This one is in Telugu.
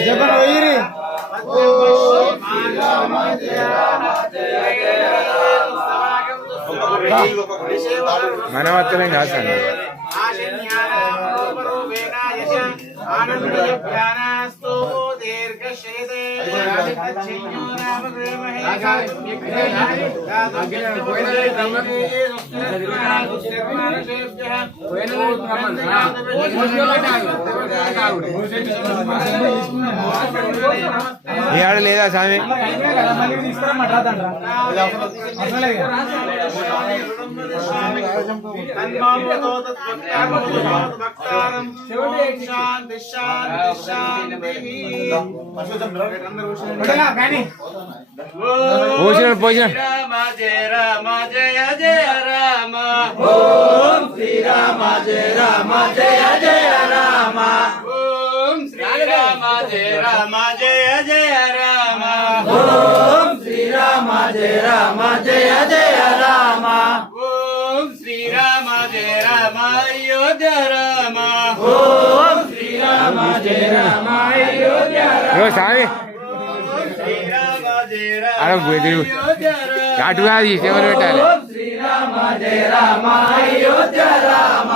జపన వైరి మనవత్తరం కాదు ఆనందయానాస్తు దీర్ఘశ్రేతే ఏడు లేదా స్వామి శాంతి శాంతి శాంతి పోసిన పోసిన రామ జయ రామ జయ జయ రామ ఓం శ్రీరామ జయ రామ జయ జయ రామ ఓం శ్రీరామ జయ రామ జయ జయ రామ ఓం శ్రీరామ జయ రామ జయ జయ రామ ఓం శ్రీరామ జయ రామ అయోధ్య రామ ఓం శ్రీరామ జయ రామ అయోధ్య రామ స్వామి శ్రీరామ జయ రామ అలా అయోధ్య రామ అటు కాదు ఈ సేవలు పెట్టాలి శ్రీరామ జయ రామ అయోధ్య రామ